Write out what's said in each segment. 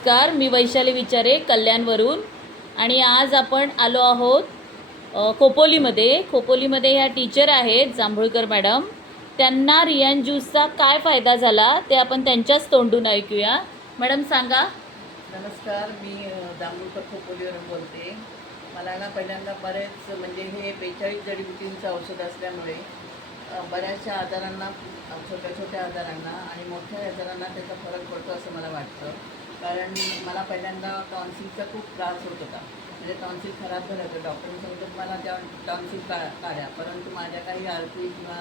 नमस्कार, मी वैशाली विचारे कल्याणवरून आणि आज आपण आलो आहोत खोपोलीमध्ये ह्या टीचर आहेत जांभूळकर मॅडम. त्यांना रियान ज्यूसचा काय फायदा झाला ते आपण त्यांच्याच तोंडून ऐकूया. मॅडम सांगा. नमस्कार, मी जांभूळकर खोपोलीवरून बोलते. मला ना पहिल्यांदा बरेच म्हणजे हे 42 जडीबुटींचं औषध असल्यामुळे बऱ्याचशा आजारांना, छोट्या छोट्या आजारांना आणि मोठ्या आजारांना त्याचा फरक पडतो असं मला वाटतं. कारण मला पहिल्यांदा टॉन्सिलचा खूप त्रास होत होता. म्हणजे टॉन्सिल खराब झालं होतं. डॉक्टरांनी सांगितलं मला त्या टॉन्सिल काढा, परंतु माझ्या काही आर्थिक किंवा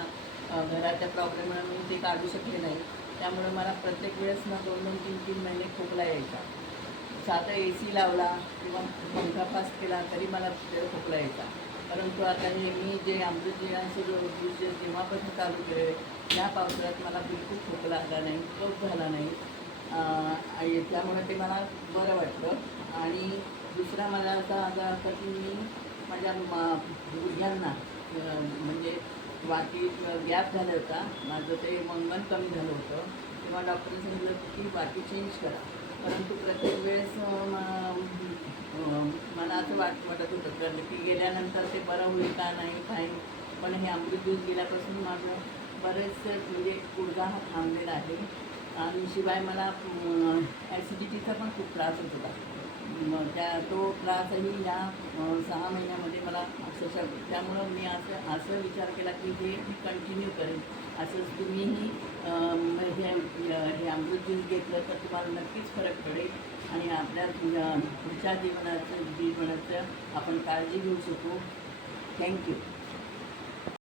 घराच्या प्रॉब्लेममुळे मी ते काढू शकले नाही. त्यामुळे मला प्रत्येक वेळेस ना 2-2, 3-3 महिने खोकला यायचा. साधा AC लावला किंवा पंखा फास्ट केला तरी मला खोकला यायचा. परंतु आता हे मी जे अमृतजीवांचे ज्यूस जेव्हापासून चालू केले, या पावसाळ्यात मला बिलकुल खोकला आला नाही, कफ झाला नाही. आणि त्यामुळे ते मला बरं वाटलं. आणि दुसरा मला असा आजार होता की मी माझ्या गुडघ्यांना म्हणजे वाटीत गॅप झाला होता. माझं ते वंगण कमी झालं होतं. तेव्हा डॉक्टरने सांगितलं की वाटी चेंज करा. परंतु प्रत्येक वेळेस मला असं वाटत होतं की गेल्यानंतर ते बरं होईल का नाही काय. पण हे अमृत ज्यूस गेल्यापासून माझं बरेच म्हणजे गुडघा हा थांबलेला आहे. आणि शिवाय मला ॲसिडिटीचा पण खूप त्रास होत होता. तो त्रासही या 6 महिन्यामध्ये मला अक्षरशः. त्यामुळं मी असं विचार केला की हे मी कंटिन्यू करेन. असंच तुम्हीही हे अमृत ज्यूस घेतलं तर तुम्हाला नक्कीच फरक पडेल आणि आपल्या पुढच्या जीवनाचं आपण काळजी घेऊ शकू. थँक्यू.